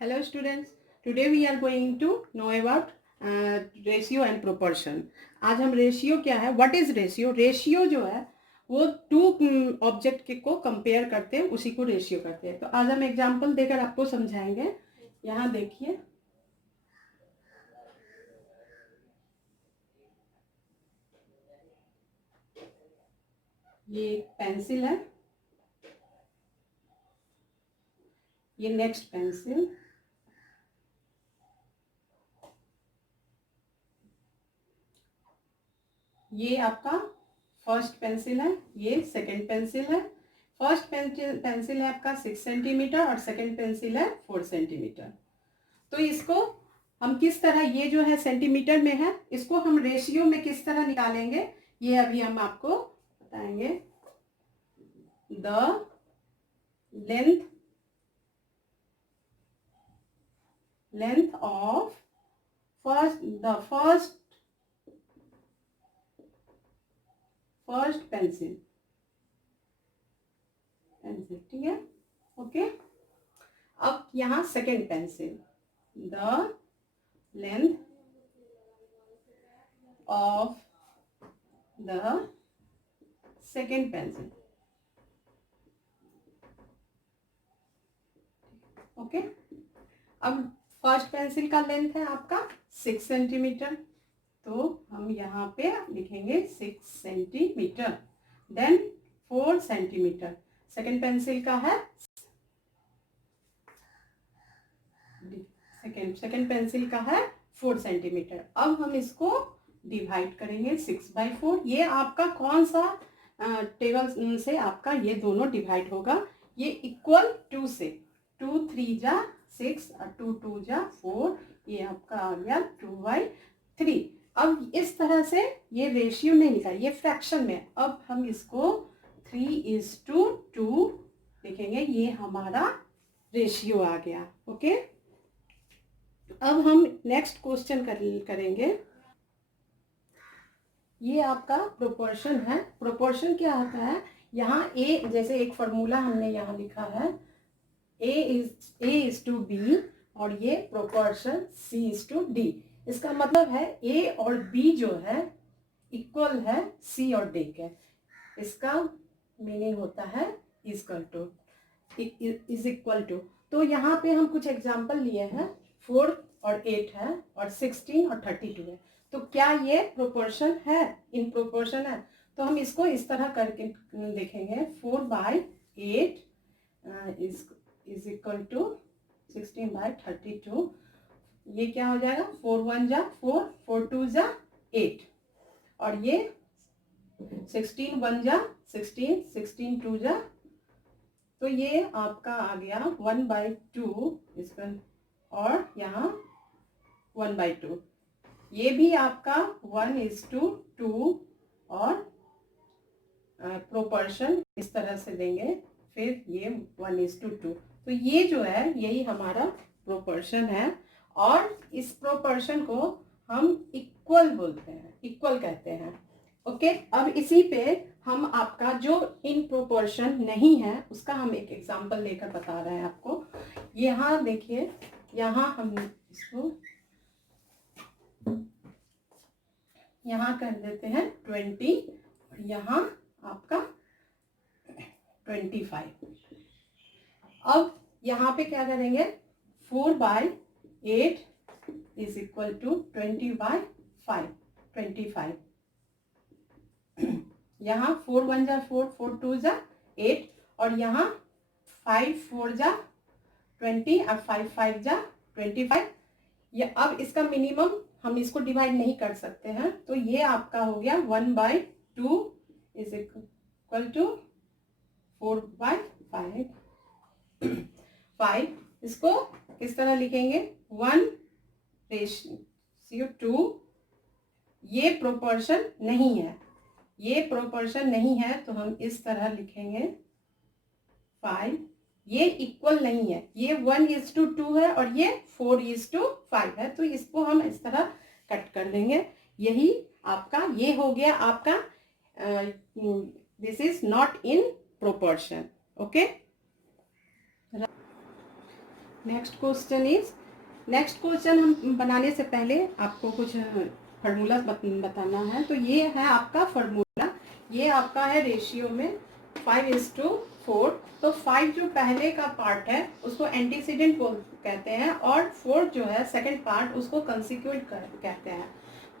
Hello students, today we are going to know about ratio and proportion. आज हम ratio क्या है, what is ratio, ratio जो है वो टू ऑब्जेक्ट के को कंपेयर करते हैं, उसी को रेशियो कहते हैं। तो आज हम एग्जांपल देकर आपको समझाएंगे। यहाँ देखिए, ये पेंसिल है, ये नेक्स्ट पेंसिल, ये आपका फर्स्ट पेंसिल है, ये सेकंड पेंसिल है। फर्स्ट पेंसिल है आपका 6 सेंटीमीटर और सेकंड पेंसिल है 4 सेंटीमीटर। तो इसको हम किस तरह, ये जो है सेंटीमीटर में है, इसको हम रेशियो में किस तरह निकालेंगे ये अभी हम आपको बताएंगे। The length of first pencil, ठीक है, ओके। अब यहाँ second pencil, the length of the second pencil, okay. अब फर्स्ट पेंसिल का लेंथ है आपका 6 सेंटीमीटर, तो हम यहाँ पे लिखेंगे 6 centimetre. Then 4 centimetre second pencil का है, सेकेंड पेंसिल का है 4 सेंटीमीटर। अब हम इसको डिवाइड करेंगे 6/4। ये आपका कौन सा टेबल से आपका ये दोनों डिवाइड होगा, ये इक्वल टू से, 2 3 जा 6 और 2 2 जा 4, ये आपका आ गया 2/3। अब इस तरह से ये रेशियो नहीं लिखा, ये फ्रैक्शन में। अब हम इसको 3:2 लिखेंगे, ये हमारा रेशियो आ गया, ओके। अब हम नेक्स्ट क्वेश्चन करेंगे। ये आपका प्रोपोर्शन है। प्रोपोर्शन क्या होता है, यहाँ ए, जैसे एक फॉर्मूला हमने यहाँ लिखा है, A is to B, और ये proportion C is to D। इसका मतलब है A और B जो है इक्वल है C और D के। इसका मीनिंग होता है इज इक्वल टू। तो यहाँ पे हम कुछ एग्जांपल लिए हैं, 4 और 8 है, और 16 और 32 है। तो क्या ये प्रोपोर्शन है, इन प्रोपोर्शन है? तो हम इसको इस तरह करके देखेंगे, 4/8 इज इक्वल टू 16/32। ये क्या हो जाएगा, 4 1 जा 4, 4 2 जा 8, और ये 16 1 जा 16, 16 2 जा, तो ये आपका आ गया 1/2 इसका, और यहाँ 1/2। ये भी आपका 1:2, और प्रोपोर्शन इस तरह से देंगे, फिर ये 1:2। तो ये जो है यही हमारा प्रोपोर्शन है, और इस प्रोपोर्शन को हम इक्वल बोलते हैं, इक्वल कहते हैं, ओके। अब इसी पे हम आपका जो इन प्रोपोर्शन नहीं है उसका हम एक एग्जांपल लेकर बता रहे हैं आपको। यहाँ देखिए, यहाँ हम इसको यहाँ कर देते हैं 20, और यहाँ आपका 25। अब यहाँ पे क्या करेंगे, 4/8 इज इक्वल टू 20/5, 25। यहाँ 4 1 जा 4, 4 2 जा 8, और यहाँ 5 4 जा 20 और 5 5 जा 25। ये अब इसका मिनिमम हम इसको डिवाइड नहीं कर सकते हैं, तो ये आपका हो गया 1/2 इज इक्वल टू 4/5। 5 इसको किस तरह लिखेंगे, 1:2। ये प्रोपोर्शन नहीं है, ये प्रोपोर्शन नहीं है, तो हम इस तरह लिखेंगे 5। ये इक्वल नहीं है, ये 1:2 है और ये 4:5 है, तो इसको हम इस तरह कट कर देंगे। यही आपका ये हो गया आपका, this is not in proportion, okay. Next question हम बनाने से पहले आपको कुछ फार्मूला बताना है। तो ये है आपका फार्मूला, ये आपका है रेशियो में 5:4। तो 5 जो पहले का पार्ट है उसको एंटीसीडेंट कहते हैं, और 4 जो है सेकंड पार्ट उसको कंसिक्यूट कहते हैं।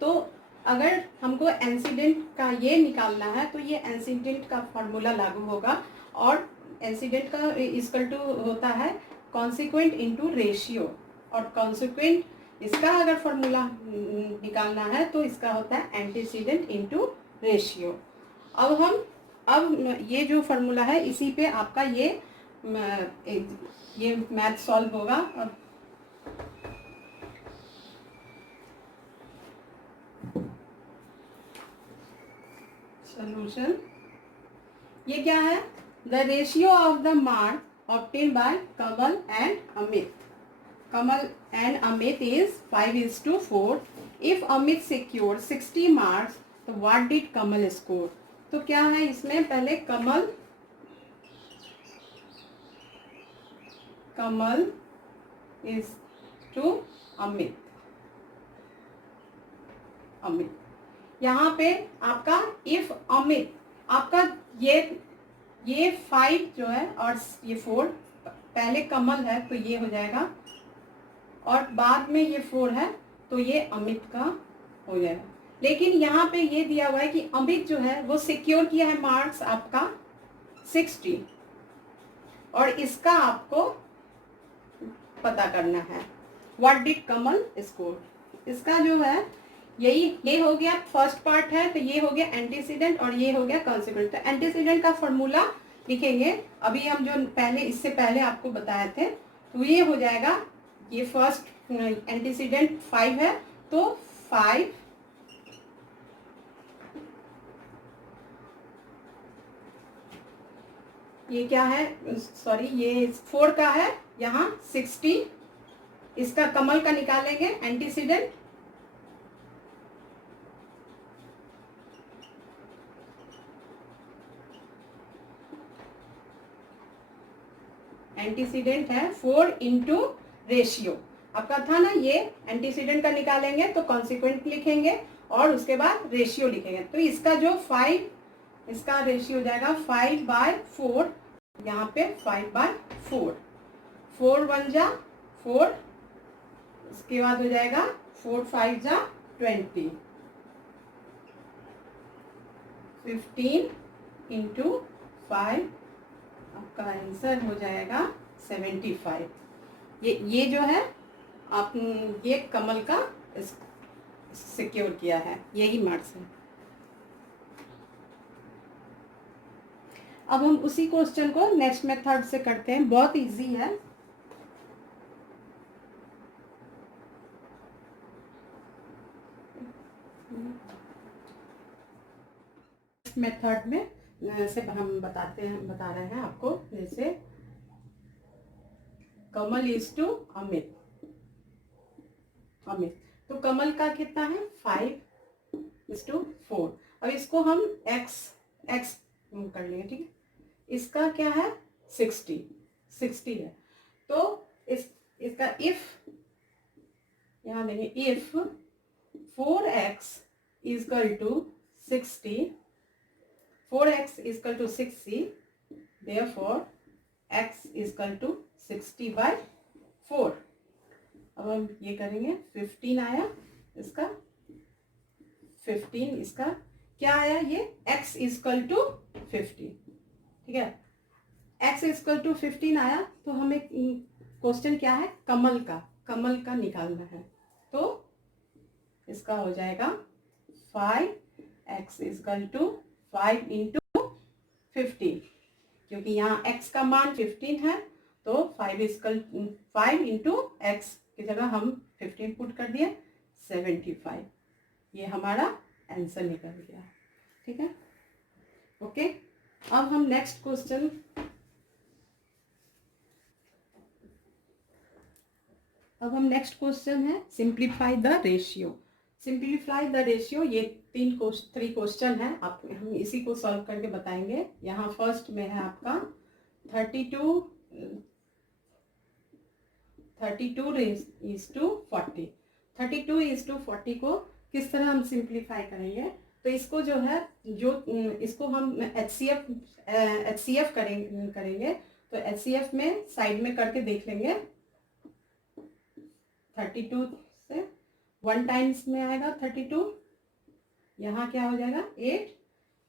तो अगर हमको एंसीडेंट का ये निकालना है तो ये एंसीडेंट का फार्मूला लागू होगा, और एंसीडेंट का इक्वल टू होता है कॉन्सिक्वेंट इनटू रेशियो, और कॉन्सिक्वेंट इसका अगर फार्मूला निकालना है तो इसका होता है एंटीसीडेंट इनटू रेशियो। अब ये जो फार्मूला है इसी पे आपका ये मैथ सॉल्व होगा। सॉल्यूशन ये क्या है? The ratio of the mark obtain bye Kamal and Amit. Kamal and Amit is 5:4। If Amit secure 60 marks तो व्हाट डिड कमल स्कोर? तो क्या है इसमें, पहले कमल इज टू अमित। यहाँ पे आपका इफ अमित, आपका ये 5 जो है और ये 4, पहले कमल है तो ये हो जाएगा, और बाद में ये 4 है तो ये अमित का हो जाएगा। लेकिन यहाँ पे ये दिया हुआ है कि अमित जो है वो सिक्योर किया है मार्क्स आपका 60, और इसका आपको पता करना है व्हाट डिड कमल स्कोर। इसका जो है ये हो गया फर्स्ट पार्ट है, तो ये हो गया एंटीसीडेंट और ये हो गया कॉन्सिक्वेंट। तो एंटीसीडेंट का फॉर्मूला लिखेंगे, अभी हम जो पहले इससे पहले आपको बताए थे, तो ये हो जाएगा, ये फर्स्ट एंटीसीडेंट 5 है तो 5 ये क्या है, सॉरी ये 4 का है, यहाँ 60, इसका कमल का निकालेंगे एंटीसीडेंट, एंटीसीडेंट है 4 इंटू रेशियो। आपका था ना ये एंटीसीडेंट का निकालेंगे तो कॉन्सिक्वेंट लिखेंगे और उसके बाद रेशियो लिखेंगे। तो इसका जो 5, इसका रेशियो हो जाएगा 5/4, यहाँ पे 5/4, 4 1 जा 4, उसके बाद हो जाएगा 4 5 जा 20, 15 इंटू 5, आपका आंसर हो जाएगा 75। ये जो है आप ये कमल का सिक्योर किया है, यही मार्क्स है। अब हम उसी क्वेश्चन को नेक्स्ट मेथड से करते हैं, बहुत इजी है। मेथड में से हम बता रहे हैं आपको, जैसे कमल इज टू अमित। तो कमल का कितना है 5:4। अब इसको हम x कर लेंगे, ठीक है। इसका क्या है 60 है, तो इसका इफ यहाँ देंगे, if 4x equal to 60, 4x equal to 60, therefore x equal to 60/4। अब हम ये करेंगे, 15 आया इसका, 15 इसका क्या आया, ये x इक्वल टू 50, ठीक है। x इक्वल टू 15 आया, तो हमें क्वेश्चन क्या है, कमल का निकालना है। तो इसका हो जाएगा 5x इक्वल टू 5 इंटू 50, क्योंकि यहाँ x का मान 15 है, तो 5 इंटू x की जगह हम 15 पुट कर दिए, 75। ये हमारा आंसर निकल गया, ठीक है। ओके, अब हम नेक्स्ट क्वेश्चन है सिंप्लीफाई द रेशियो। ये 3 क्वेश्चन है, आप हम इसी को सॉल्व करके बताएंगे। यहाँ फर्स्ट में है आपका 32:40। 32:40 को किस तरह हम सिंप्लीफाई करेंगे? तो इसको जो है इसको हम HCF करेंगे। तो HCF में साइड में करके देख लेंगे। 32 से 1 टाइम्स में आएगा 32, यहाँ क्या हो जाएगा 8।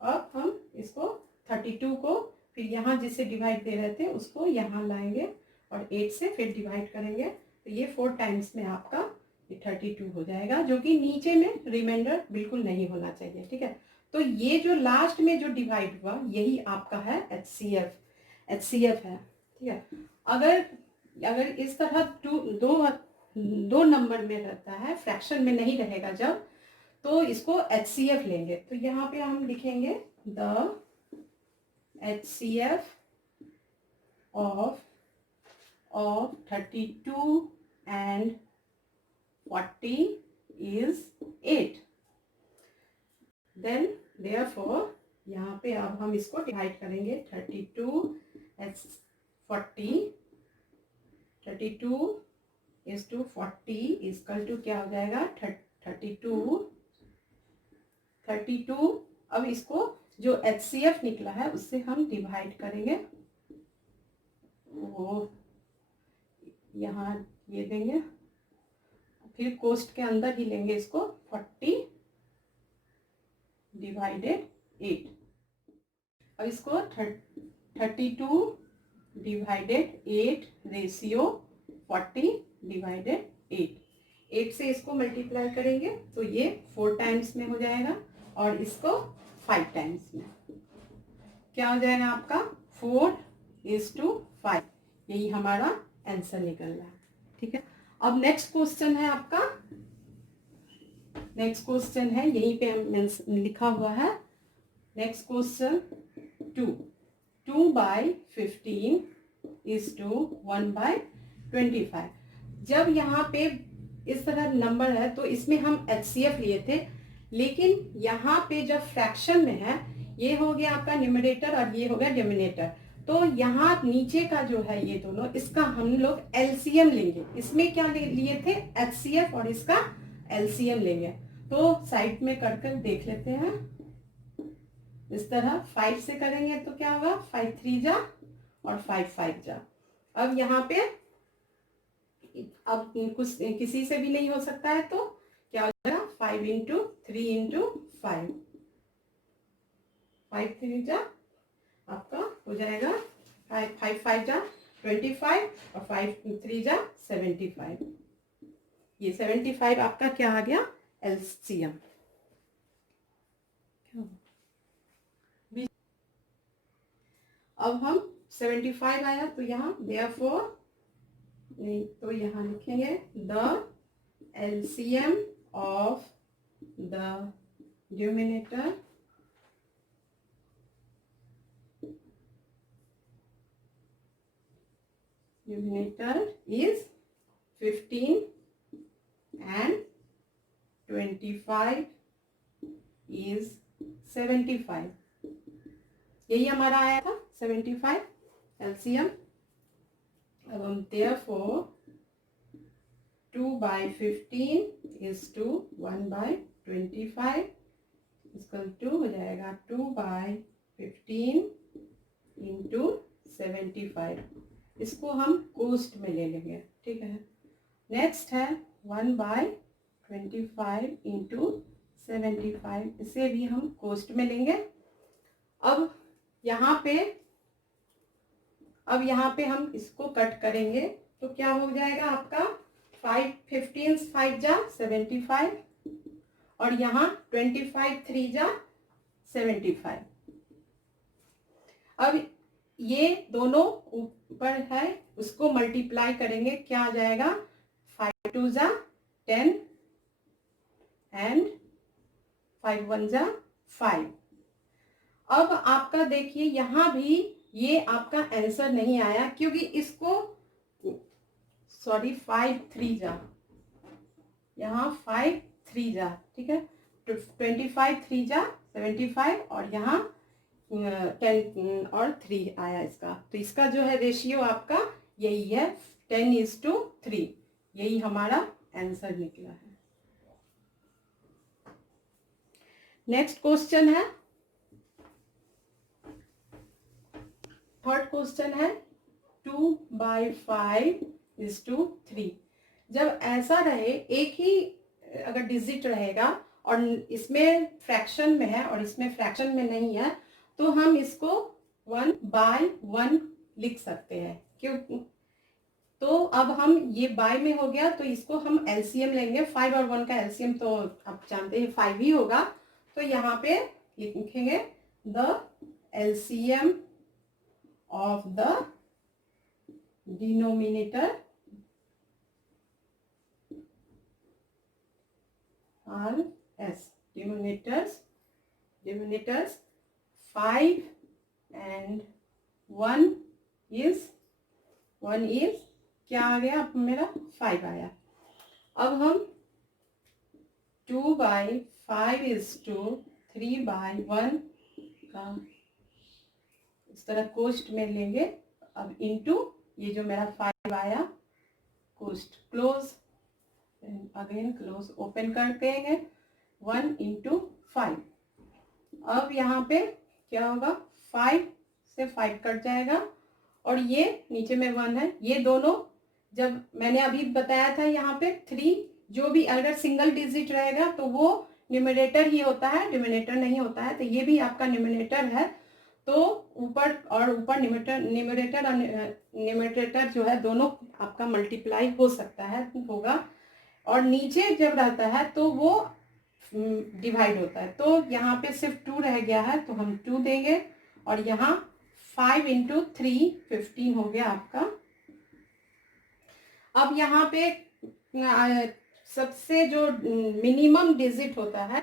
अब हम इसको 32 को फिर यहाँ जिससे डिवाइड दे रहे थे उसको यहाँ लाएंगे और 8 से फिर डिवाइड करेंगे। तो ये 4 टाइम्स में आपका 32 हो जाएगा, जो कि नीचे में रिमाइंडर बिल्कुल नहीं होना चाहिए। ठीक है, तो ये जो लास्ट में जो डिवाइड हुआ यही आपका है HCF है। ठीक है, अगर इस तरह दो नंबर में रहता है, फ्रैक्शन में नहीं रहेगा जब, तो इसको HCF लेंगे। तो यहाँ पे हम लिखेंगे the HCF of 32 and 40 is 8। Then therefore यहाँ पे अब हम इसको डिवाइड करेंगे 32 40, 32 is to 40 इक्वल टू क्या हो जाएगा 32। अब इसको जो HCF निकला है उससे हम डिवाइड करेंगे, वो यहाँ ये देंगे, फिर कोस्ट के अंदर ही लेंगे इसको 40 डिवाइडेड 8। अब इसको 32 डिवाइडेड 8 रेशियो 40 डिवाइडेड 8 से इसको मल्टीप्लाई करेंगे तो ये 4 टाइम्स में हो जाएगा और इसको 5 टाइम्स में। क्या हो जाएगा आपका 4:5। यही हमारा आंसर निकल रहा है। ठीक है, अब नेक्स्ट क्वेश्चन है आपका, नेक्स्ट क्वेश्चन है यहीं पे हम लिखा हुआ है। Next question 2/15 is to 1/25। जब यहाँ पे इस तरह नंबर है तो इसमें हम HCF लिए थे, लेकिन यहाँ पे जब फ्रैक्शन में है, ये हो गया आपका न्यूमरेटर और ये हो गया डिनोमिनेटर, तो यहाँ नीचे का जो है ये दोनों, इसका हम लोग LCM लेंगे। इसमें क्या लिए थे HCF और इसका LCM लेंगे। तो साइड में कर देख लेते हैं। इस तरह 5 से करेंगे तो क्या होगा 5 3 जा और 5 5 जा। अब यहाँ पे अब कुछ किसी से भी नहीं हो सकता है, तो क्या हो जाएगा 5 × 3 × 5, 5 3 जा आपका हो जाएगा 5 5 जा 25 और 5 3 जा 75। ये 75 आपका क्या आ गया LCM। अब हम 75 आया तो यहाँ therefore नहीं, तो यहाँ लिखेंगे the LCM of the denominator is 15 and 25 is 75। यही हमारा आया था 75 LCM। अब हम therefore 2/15 is to 1/25 equal to हो जाएगा 2/15 into 75। इसको हम कोस्ट में ले लेंगे। ठीक है, नेक्स्ट है 1/25 into 75, इसे भी हम कोस्ट में लेंगे। अब यहाँ पे हम इसको कट करेंगे तो क्या हो जाएगा आपका 5 15 5 जा 75 और यहाँ 25 3 जा 75। अब ये दोनों ऊपर है, उसको मल्टीप्लाई करेंगे, क्या आ जाएगा 5 2 जा 10 एंड 5 1 जा 5। अब आपका देखिए यहाँ भी ये आपका आंसर नहीं आया, क्योंकि इसको 5 3 जा, यहाँ 5 3 जा। ठीक है, 25 3 जा 75 और यहाँ 10 और 3 आया इसका। तो इसका जो है रेशियो आपका यही है 10:3, यही हमारा आंसर निकला है। नेक्स्ट क्वेश्चन है, थर्ड क्वेश्चन है 2/5:3। जब ऐसा रहे, एक ही अगर डिजिट रहेगा और इसमें फ्रैक्शन में है और इसमें फ्रैक्शन में नहीं है, तो हम इसको 1/1 लिख सकते हैं। क्यों? तो अब हम ये बाय में हो गया, तो इसको हम एलसीएम लेंगे। 5 और 1 का एलसीएम तो आप जानते हैं 5 ही होगा। तो यहाँ पे लिखेंगे the LCM of the denominator R S, denominators 5 and 1 is क्या आ गया? अब मेरा 5 आया। अब हम 2/5:3/1 का इस तरह कोष्ट में लेंगे। अब इनटू ये जो मेरा 5 आया, कोष्ट क्लोज, अगेन क्लोज, ओपन कर देंगे 1 × 5। अब यहाँ पे क्या होगा? 5 से 5 कट जाएगा और ये नीचे में 1 है। ये दोनों, जब मैंने अभी बताया था यहाँ पे 3, जो भी अगर सिंगल डिजिट रहेगा तो वो न्यूमरेटर ही होता है, डिनोमिनेटर नहीं होता है। तो ये भी आपका न्यूमरेटर है, तो ऊपर न्यूमरेटर और न्यूमरेटर जो है दोनों आपका मल्टीप्लाई हो सकता है, होगा। और नीचे जब रहता है तो वो डिवाइड होता है। तो यहाँ पे सिर्फ 2 रह गया है, तो हम 2 देंगे। और यहाँ 5 × 3 15 हो गया आपका। अब यहाँ पे सबसे जो मिनिमम डिजिट होता है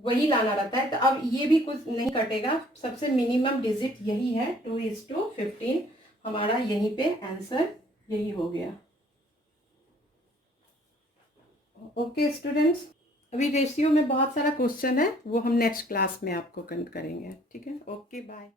वही लाना रहता है। तो अब ये भी कुछ नहीं कटेगा, सबसे मिनिमम डिजिट यही है, 2:15। हमारा यहीं पे आंसर यही हो गया। ओके स्टूडेंट्स, अभी रेशियो में बहुत सारा क्वेश्चन है, वो हम नेक्स्ट क्लास में आपको करेंगे। ठीक है, ओके बाय।